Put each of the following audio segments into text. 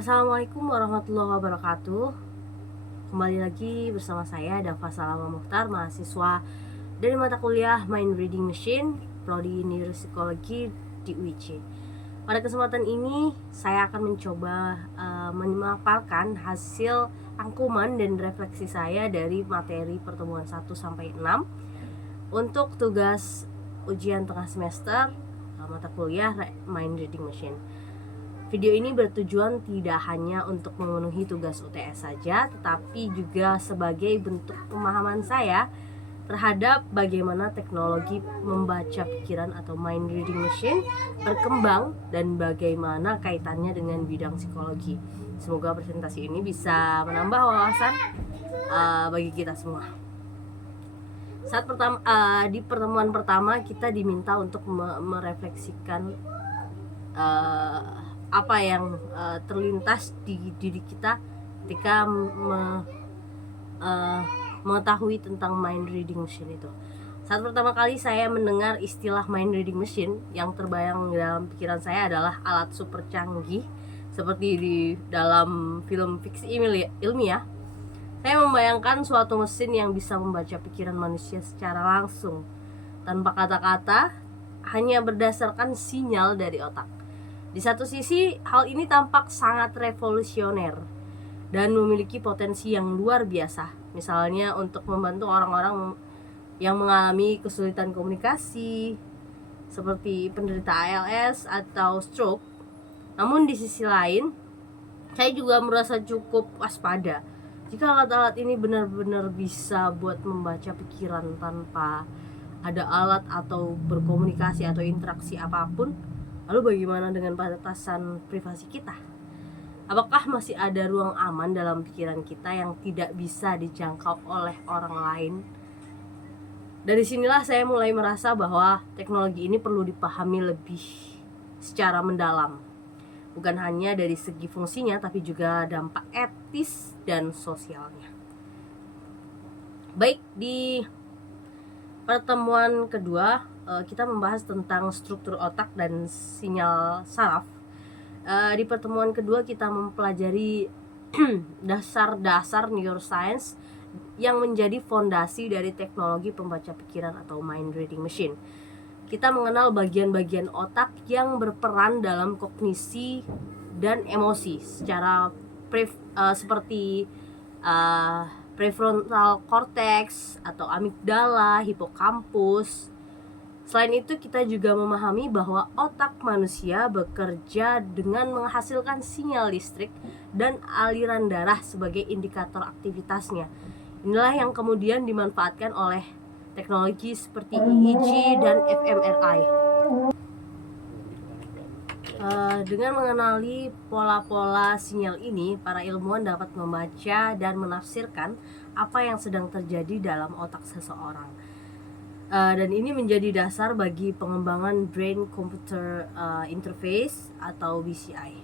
Assalamualaikum warahmatullahi wabarakatuh. Kembali lagi bersama saya Dafa Salama Mukhtar, mahasiswa dari mata kuliah Mind Reading Machine, Prodi Neuropsikologi di UIC. Pada kesempatan ini saya akan mencoba memaparkan hasil rangkuman dan refleksi saya dari materi pertemuan 1 sampai 6 untuk tugas ujian tengah semester mata kuliah Mind Reading Machine. Video ini bertujuan tidak hanya untuk memenuhi tugas UTS saja, tetapi juga sebagai bentuk pemahaman saya terhadap bagaimana teknologi membaca pikiran atau mind reading machine berkembang dan bagaimana kaitannya dengan bidang psikologi. Semoga presentasi ini bisa menambah wawasan bagi kita semua. Di pertemuan pertama kita diminta untuk merefleksikan apa yang terlintas di diri kita ketika mengetahui tentang mind reading machine itu. Saat pertama kali saya mendengar istilah mind reading machine, yang terbayang dalam pikiran saya adalah alat super canggih seperti di dalam film fiksi ilmiah. Saya membayangkan suatu mesin yang bisa membaca pikiran manusia secara langsung tanpa kata-kata, hanya berdasarkan sinyal dari otak. Di satu sisi, hal ini tampak sangat revolusioner dan memiliki potensi yang luar biasa. Misalnya untuk membantu orang-orang yang mengalami kesulitan komunikasi, seperti penderita ALS atau stroke. Namun di sisi lain, saya juga merasa cukup waspada jika alat-alat ini benar-benar bisa buat membaca pikiran tanpa ada alat atau berkomunikasi atau interaksi apapun. Lalu bagaimana dengan batasan privasi kita? Apakah masih ada ruang aman dalam pikiran kita yang tidak bisa dijangkau oleh orang lain? Dari sinilah saya mulai merasa bahwa teknologi ini perlu dipahami lebih secara mendalam. Bukan hanya dari segi fungsinya, tapi juga dampak etis dan sosialnya. Baik, di pertemuan kedua kita membahas tentang struktur otak dan sinyal saraf. Di pertemuan kedua kita mempelajari dasar-dasar neuroscience yang menjadi fondasi dari teknologi pembaca pikiran atau mind reading machine. Kita mengenal bagian-bagian otak yang berperan dalam kognisi dan emosi secara seperti prefrontal cortex atau amigdala, hipokampus. Selain itu, kita juga memahami bahwa otak manusia bekerja dengan menghasilkan sinyal listrik dan aliran darah sebagai indikator aktivitasnya. Inilah yang kemudian dimanfaatkan oleh teknologi seperti EEG dan fMRI. Dengan mengenali pola-pola sinyal ini, para ilmuwan dapat membaca dan menafsirkan apa yang sedang terjadi dalam otak seseorang. Dan ini menjadi dasar bagi pengembangan Brain Computer Interface atau BCI.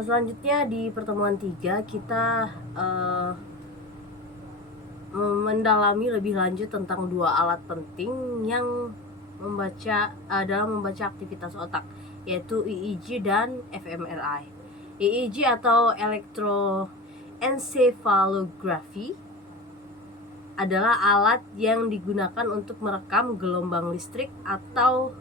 Selanjutnya di pertemuan 3 kita mendalami lebih lanjut tentang dua alat penting yang dalam membaca aktivitas otak, yaitu EEG dan fMRI. EEG atau elektroencephalography adalah alat yang digunakan untuk merekam gelombang listrik atau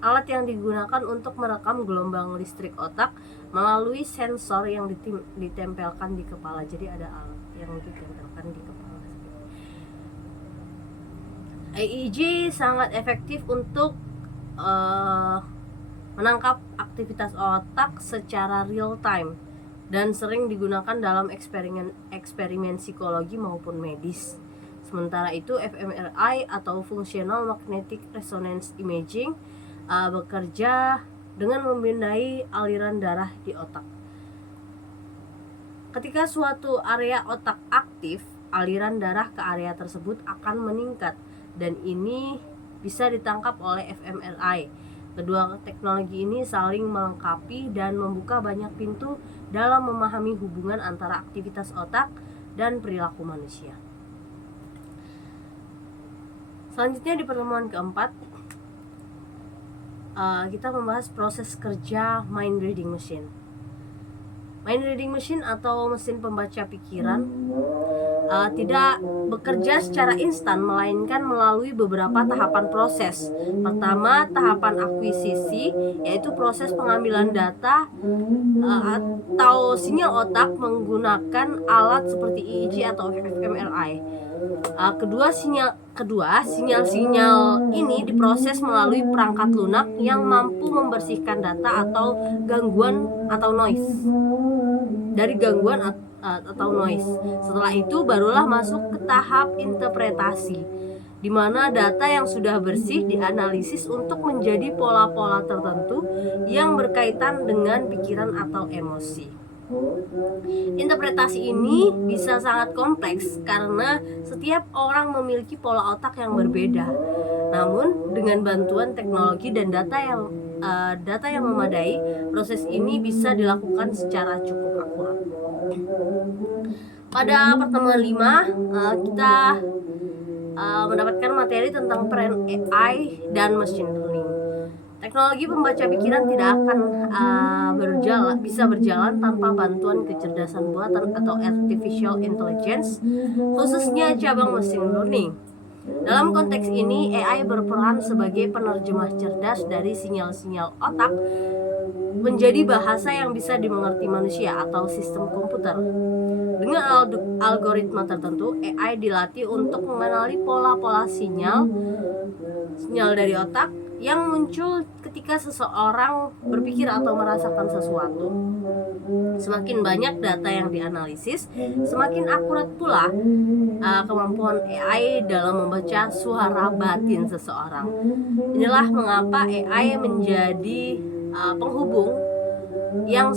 alat yang digunakan untuk merekam gelombang listrik otak melalui sensor yang ditempelkan di kepala. Jadi ada alat yang ditempelkan di kepala. EEG sangat efektif untuk menangkap aktivitas otak secara real time dan sering digunakan dalam eksperimen psikologi maupun medis. Sementara itu fMRI atau Functional Magnetic Resonance Imaging bekerja dengan memindai aliran darah di otak. Ketika suatu area otak aktif, aliran darah ke area tersebut akan meningkat dan ini bisa ditangkap oleh fMRI. Kedua teknologi ini saling melengkapi dan membuka banyak pintu dalam memahami hubungan antara aktivitas otak dan perilaku manusia. Selanjutnya di pertemuan keempat kita membahas proses kerja mind reading machine. Mind reading machine atau mesin pembaca pikiran tidak bekerja secara instan, melainkan melalui beberapa tahapan proses. Pertama, tahapan akuisisi, yaitu proses pengambilan data atau sinyal otak menggunakan alat seperti EEG atau fMRI. Kedua, sinyal-sinyal ini diproses melalui perangkat lunak yang mampu membersihkan data atau gangguan atau noise. Dari gangguan atau noise. Setelah itu barulah masuk ke tahap interpretasi, di mana data yang sudah bersih dianalisis untuk menjadi pola-pola tertentu yang berkaitan dengan pikiran atau emosi. Interpretasi ini bisa sangat kompleks karena setiap orang memiliki pola otak yang berbeda. Namun dengan bantuan teknologi dan data yang memadai, proses ini bisa dilakukan secara cukup akurat. Pada pertemuan 5 kita mendapatkan materi tentang peran AI dan machine learning. Teknologi pembaca pikiran tidak akan bisa berjalan tanpa bantuan kecerdasan buatan atau artificial intelligence, khususnya cabang machine learning. Dalam konteks ini, AI berperan sebagai penerjemah cerdas dari sinyal-sinyal otak menjadi bahasa yang bisa dimengerti manusia atau sistem komputer. Dengan algoritma tertentu, AI dilatih untuk mengenali pola-pola sinyal dari otak yang muncul ketika seseorang berpikir atau merasakan sesuatu. Semakin banyak data yang dianalisis, semakin akurat pula kemampuan AI dalam membaca suara batin seseorang. Inilah mengapa AI menjadi penghubung yang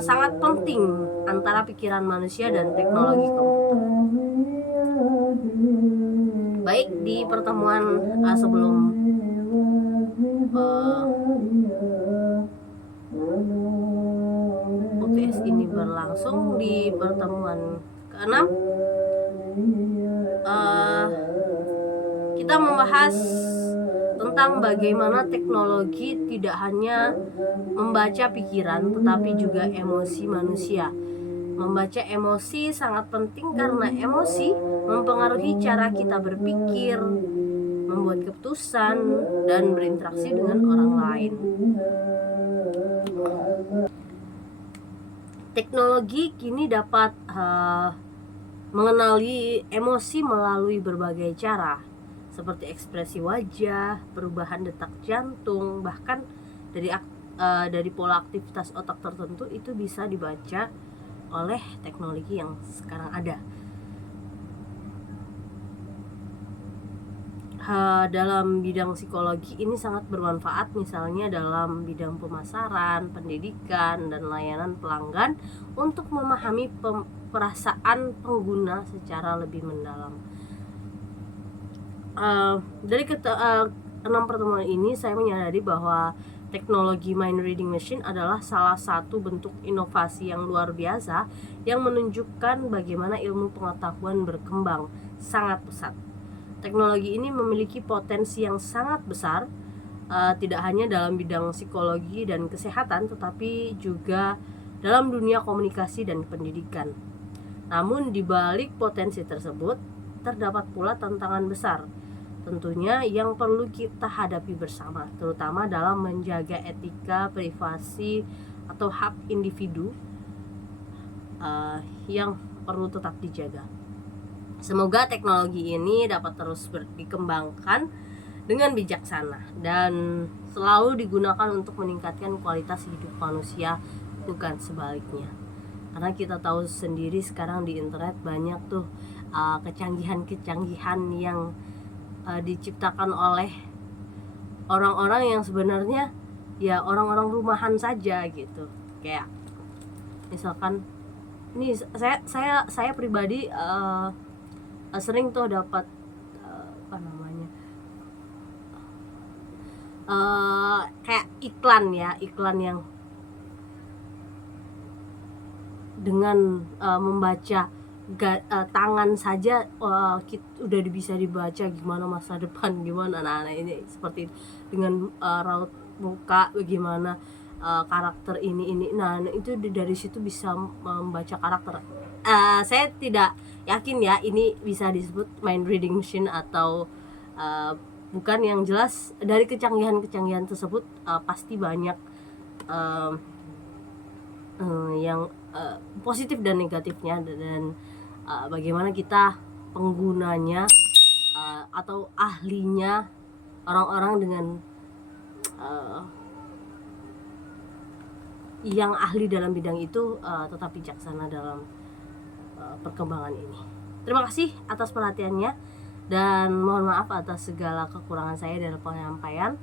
sangat penting antara pikiran manusia dan teknologi komputer. Baik, di pertemuan sebelum UTS ini berlangsung, di pertemuan ke-6 kita membahas tentang bagaimana teknologi tidak hanya membaca pikiran tetapi juga emosi manusia. Membaca emosi sangat penting karena emosi mempengaruhi cara kita berpikir, membuat keputusan, dan berinteraksi dengan orang lain. Teknologi kini dapat mengenali emosi melalui berbagai cara, seperti ekspresi wajah, perubahan detak jantung, bahkan dari pola aktivitas otak tertentu itu bisa dibaca oleh teknologi yang sekarang ada. Dalam bidang psikologi ini sangat bermanfaat, misalnya dalam bidang pemasaran, pendidikan, dan layanan pelanggan untuk memahami perasaan pengguna secara lebih mendalam. Dari 6 pertemuan ini saya menyadari bahwa teknologi mind reading machine adalah salah satu bentuk inovasi yang luar biasa yang menunjukkan bagaimana ilmu pengetahuan berkembang sangat pesat. Teknologi ini memiliki potensi yang sangat besar, tidak hanya dalam bidang psikologi dan kesehatan, tetapi juga dalam dunia komunikasi dan pendidikan. Namun di balik potensi tersebut terdapat pula tantangan besar, tentunya yang perlu kita hadapi bersama, terutama dalam menjaga etika, privasi, atau hak individu yang perlu tetap dijaga. Semoga teknologi ini dapat terus dikembangkan dengan bijaksana dan selalu digunakan untuk meningkatkan kualitas hidup manusia, bukan sebaliknya. Karena kita tahu sendiri sekarang di internet banyak tuh kecanggihan-kecanggihan yang diciptakan oleh orang-orang yang sebenarnya ya orang-orang rumahan saja gitu. Kayak misalkan ini saya pribadi sering tuh dapat kayak iklan yang dengan membaca tangan saja udah bisa dibaca gimana masa depan, gimana nah ini seperti itu. Dengan raut muka bagaimana karakter ini nah itu dari situ bisa membaca karakter. Saya tidak yakin ya ini bisa disebut mind reading machine atau bukan, yang jelas dari kecanggihan tersebut pasti banyak yang positif dan negatifnya, dan bagaimana kita penggunanya atau ahlinya, orang-orang dengan yang ahli dalam bidang itu tetap bijaksana dalam perkembangan ini. Terima kasih atas perhatiannya dan mohon maaf atas segala kekurangan saya dalam penyampaian.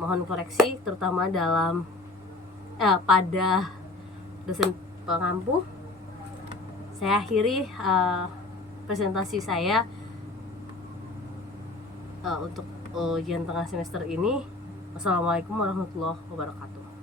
Mohon koreksi terutama dalam pada dosen pengampu. Saya akhiri presentasi saya untuk ujian tengah semester ini. Wassalamualaikum warahmatullahi wabarakatuh.